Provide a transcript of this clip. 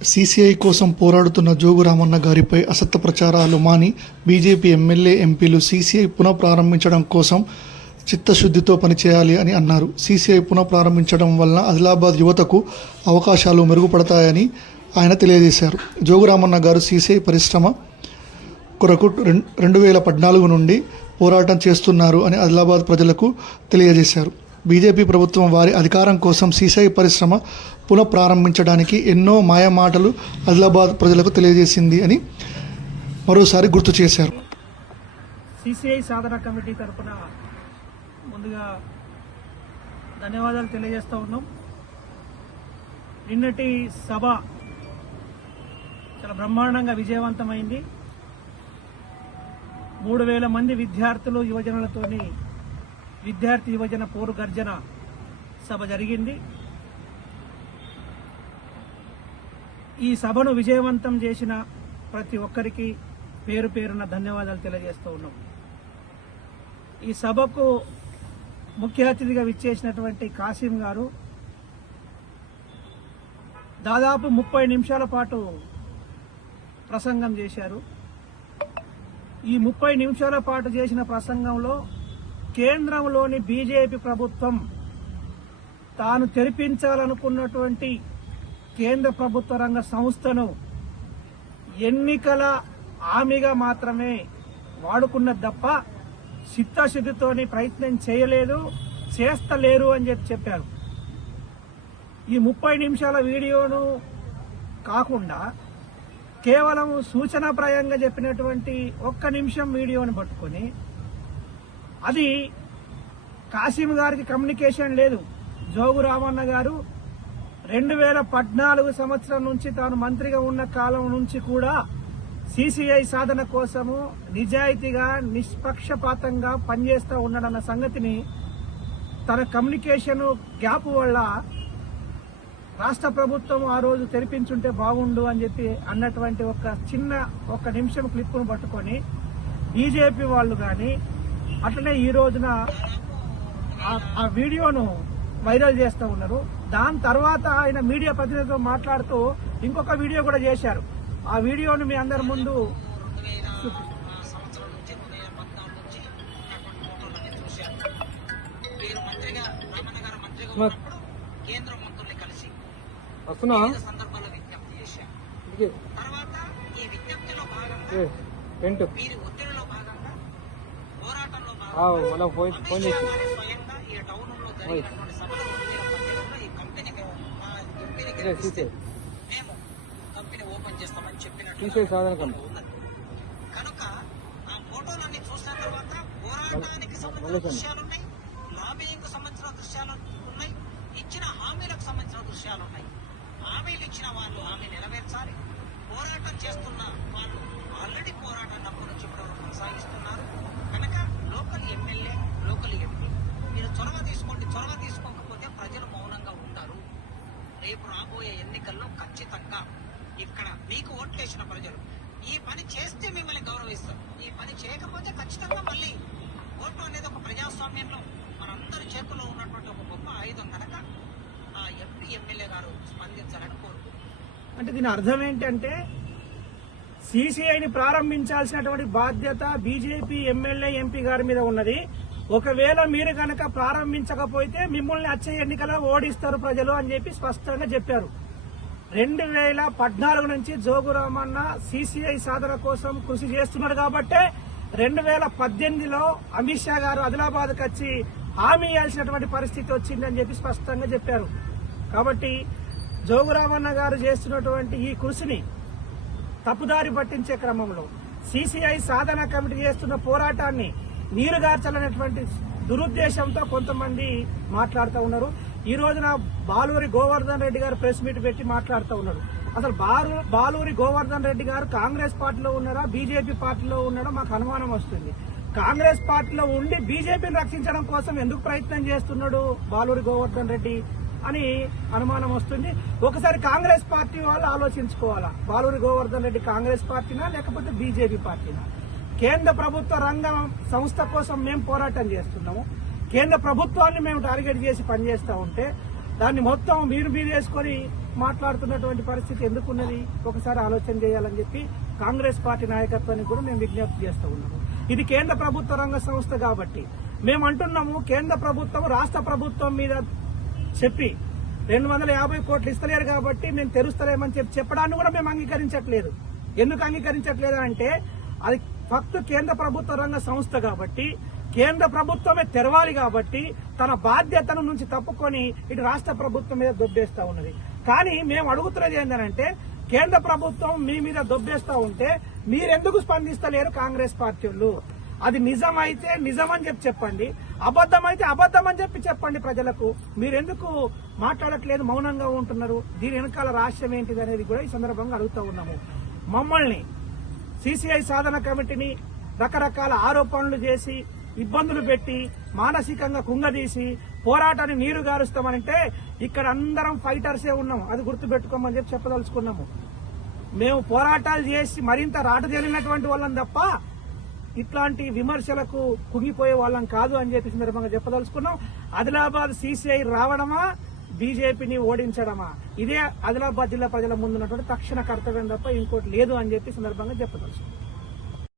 CCI కోసం పోరాడుతున్న జోగు రామన్న గారిపై అసత్య ప్రచారాలు మాని బీజేపీ ఎమ్మెల్యే ఎంపీలు సీసీఐ పునఃప్రారంభించడం కోసం చిత్తశుద్ధితో పనిచేయాలి అని అన్నారు. సీసీఐ పునఃప్రారంభించడం వలన ఆదిలాబాద్ యువతకు అవకాశాలు మెరుగుపడతాయని ఆయన తెలియజేశారు. జోగు రామన్న గారు సీసీఐ పరిశ్రమ కొరకు 2014 నుండి పోరాటం చేస్తున్నారు అని ఆదిలాబాద్ ప్రజలకు తెలియజేశారు. బీజేపీ ప్రభుత్వం వారి అధికారం కోసం సీసీఐ పరిశ్రమ పునఃప్రారంభించడానికి ఎన్నో మాయమాటలు ఆదిలాబాద్ ప్రజలకు తెలియజేసింది అని మరోసారి గుర్తు చేశారు. సీసీఐ సాధన కమిటీ తరఫున ముందుగా ధన్యవాదాలు తెలియజేస్తూ ఉన్నాం. నిన్నటి సభ చాలా బ్రహ్మాండంగా విజయవంతమైంది. 3000 మంది విద్యార్థులు యువజనులతోని విద్యార్థి యువజన పోరు గర్జన సభ జరిగింది. ఈ సభను విజయవంతం చేసిన ప్రతి ఒక్కరికి పేరు పేరున ధన్యవాదాలు తెలియజేస్తూ ఉన్నాం. ఈ సభకు ముఖ్య అతిథిగా విచ్చేసినటువంటి కాసిం గారు దాదాపు 30 నిమిషాల పాటు ప్రసంగం చేశారు. ఈ 30 నిమిషాల పాటు చేసిన ప్రసంగంలో కేంద్రంలోని బీజేపీ ప్రభుత్వం తాను తెరిపించాలనుకున్నటువంటి కేంద్ర ప్రభుత్వ రంగ సంస్థను ఎన్నికల హామీగా మాత్రమే వాడుకున్నది తప్ప చిత్తశుద్ధితోని ప్రయత్నం చేయలేదు, చేస్తలేరు అని చెప్పారు. ఈ 30 నిమిషాల వీడియోను కాకుండా కేవలం సూచనాప్రాయంగా చెప్పినటువంటి 1 నిమిషం వీడియోని పట్టుకొని అది కాసిం గారికి కమ్యూనికేషన్ లేదు. జోగు రామన్న గారు 2014 సంవత్సరం నుంచి తాను మంత్రిగా ఉన్న కాలం నుంచి కూడా సీసీఐ సాధన కోసము నిజాయితీగా నిష్పక్షపాతంగా పనిచేస్తూ ఉన్నాడన్న సంగతిని తన కమ్యూనికేషన్ గ్యాప్ వల్ల రాష్ట్ర ప్రభుత్వం ఆ రోజు తెరిపించుంటే బాగుండు అని చెప్పి అన్నటువంటి ఒక నిమిషం క్లిప్పును పట్టుకొని బీజేపీ వాళ్ళు కానీ అట్లనే ఈ రోజున ఆ వీడియోను వైరల్ చేస్తూ ఉన్నారు. దాని తర్వాత ఆయన మీడియా ప్రతినిధితో మాట్లాడుతూ ఇంకొక వీడియో కూడా చేశారు. ఆ వీడియోను మీ అందరి ముందు కేంద్ర మంత్రుల్ని కలిసి సందర్భాల్లో విజ్ఞప్తి చేశారు. తర్వాత ఈ విజ్ఞప్తిలో భాగంగా వీరి ఒత్తిడిలో భాగంగా పోరాటంలో భాగంగా స్వయంగా ఈ టౌన్ లో జరిగినటువంటి సభలో ఈ కంపెనీకి మేము కంపెనీ ఓపెన్ చేస్తామని చెప్పినట్టు ఉన్నది. కనుక ఆ ఫోటోలన్నీ చూసిన తర్వాత పోరాటానికి సంబంధించిన దృశ్యాలున్నాయి, లాబింగ్ సంబంధించిన దృశ్యాలు ఉన్నాయి, ఇచ్చిన హామీలకు సంబంధించిన దృశ్యాలున్నాయి. హామీలు ఇచ్చిన వాళ్ళు హామీ నెరవేర్చాలి. పోరాటం చేస్తున్న వాళ్ళు ఆల్రెడీ పోరాటాన్ని అప్పటి నుంచి ఇప్పుడు కొనసాగిస్తున్నారు. కనుక లోకల్ ఎమ్మెల్యే, లోకల్ ఎంపీ మీరు చొరవ తీసుకోండి. చొరవ తీసుకోకపోతే ప్రజలు మౌనంగా ఉంటారు. రేపు రాబోయే ఎన్నికల్లో ఖచ్చితంగా ఇక్కడ మీకు ఓట్లేసిన ప్రజలు ఈ పని చేస్తే మిమ్మల్ని గౌరవిస్తారు. ఈ పని చేయకపోతే ఖచ్చితంగా మళ్ళీ ఓటు అనేది ఒక ప్రజాస్వామ్యంలో మనందరి చేతుల్లో ఉన్నటువంటి ఒక గొప్ప ఆయుధం. కనుక ఆ ఎంపీ ఎమ్మెల్యే గారు స్పందించాలని కోరుకుంటున్నారు. అంటే దీని అర్థం ఏంటంటే సీసీఐని ప్రారంభించాల్సినటువంటి బాధ్యత బీజేపీ ఎమ్మెల్యే ఎంపీ గారి మీద ఉన్నది. ఒకవేళ మీరు కనుక ప్రారంభించకపోతే మిమ్మల్ని వచ్చే ఎన్నికల్లో ఓడిస్తారు ప్రజలు అని చెప్పి స్పష్టంగా చెప్పారు. 2014 నుంచి జోగు రామన్న సీసీఐ సాధన కోసం కృషి చేస్తున్నాడు కాబట్టే 2018లో అమిత్ షా గారు ఆదిలాబాద్కి వచ్చి హామీ ఇవ్వాల్సినటువంటి పరిస్థితి వచ్చిందని చెప్పి స్పష్టంగా చెప్పారు. కాబట్టి జోగు రామన్న గారు చేస్తున్నటువంటి ఈ కృషిని తప్పుదారి పట్టించే క్రమంలో సీసీఐ సాధన కమిటీ చేస్తున్న పోరాటాన్ని నీరుగార్చాలనేటువంటి దురుద్దేశంతో కొంతమంది మాట్లాడుతూ ఉన్నారు. ఈ రోజున బాలూరి గోవర్ధన్ రెడ్డి గారు ప్రెస్ మీట్ పెట్టి మాట్లాడుతూ ఉన్నారు. అసలు బాలూరి గోవర్ధన్ రెడ్డి గారు కాంగ్రెస్ పార్టీలో ఉన్నారా, బీజేపీ పార్టీలో ఉన్నారో మాకు అనుమానం వస్తుంది. కాంగ్రెస్ పార్టీలో ఉండి బీజేపీని రక్షించడం కోసం ఎందుకు ప్రయత్నం చేస్తున్నాడు బాలూరి గోవర్ధన్ రెడ్డి అని అనుమానం వస్తుంది. ఒకసారి కాంగ్రెస్ పార్టీ వాళ్ళు ఆలోచించుకోవాలా, బాలూరి గోవర్ధన్ రెడ్డి కాంగ్రెస్ పార్టీనా లేకపోతే బీజేపీ పార్టీనా? కేంద్ర ప్రభుత్వ రంగ సంస్థ కోసం మేము పోరాటం చేస్తున్నాము. కేంద్ర ప్రభుత్వాన్ని మేము టార్గెట్ చేసి పనిచేస్తూ ఉంటే దాన్ని మొత్తం మీరు వేసుకొని మాట్లాడుతున్నటువంటి పరిస్థితి ఎందుకున్నది ఒకసారి ఆలోచన చేయాలని చెప్పి కాంగ్రెస్ పార్టీ నాయకత్వానికి కూడా మేము విజ్ఞప్తి చేస్తూ ఉన్నాము. ఇది కేంద్ర ప్రభుత్వ రంగ సంస్థ కాబట్టి మేము అంటున్నాము, కేంద్ర ప్రభుత్వం రాష్ట్ర ప్రభుత్వం మీద చెప్పి 250 కోట్లు ఇస్తలేరు కాబట్టి మేము తెరుస్తలేమని చెప్పడాన్ని కూడా మేము అంగీకరించట్లేదు. ఎందుకు అంగీకరించట్లేదు అంటే అది ఫక్త్ కేంద్ర ప్రభుత్వ రంగ సంస్థ కాబట్టి కేంద్ర ప్రభుత్వమే తెరవాలి కాబట్టి తన బాధ్యతను నుంచి తప్పుకొని ఇటు రాష్ట్ర ప్రభుత్వం మీద దొబ్బేస్తా ఉన్నది. కానీ మేము అడుగుతున్నది ఏంటంటే కేంద్ర ప్రభుత్వం మీ మీద దొబ్బేస్తా ఉంటే మీరెందుకు స్పందిస్తలేరు కాంగ్రెస్ పార్టీ వాళ్ళు? అది నిజమైతే నిజమని చెప్పండి, అబద్దమైతే అబద్దం అని చెప్పండి ప్రజలకు. మీరెందుకు మాట్లాడట్లేదు, మౌనంగా ఉంటున్నారు? దీని వెనకాల రహస్యం ఏంటిది అనేది కూడా ఈ సందర్భంగా అడుగుతూ ఉన్నాము. మమ్మల్ని సిసిఐ సాధన కమిటీని రకరకాల ఆరోపణలు చేసి ఇబ్బందులు పెట్టి మానసికంగా కుంగదీసి పోరాటాన్ని నీరు గారుస్తామనంటే ఇక్కడ అందరం ఫైటర్సే ఉన్నాం, అది గుర్తుపెట్టుకోమని చెప్పదలుచుకున్నాము. మేము పోరాటాలు చేసి మరింత రాటదేలినటువంటి వాళ్ళం తప్ప ఇట్లాంటి విమర్శలకు కుంగిపోయే వాళ్ళం కాదు అని చెప్పి సందర్భంగా చెప్పదలుచుకున్నాం. ఆదిలాబాద్ సిసిఐ రావడమా, బీజేపీని ఓడించడమా, ఇదే ఆదిలాబాద్ జిల్లా ప్రజల ముందున్నటువంటి తక్షణ కర్తవ్యం తప్ప ఇంకోటి లేదు అని చెప్పి సందర్భంగా చెప్పదలుచుకున్నాం.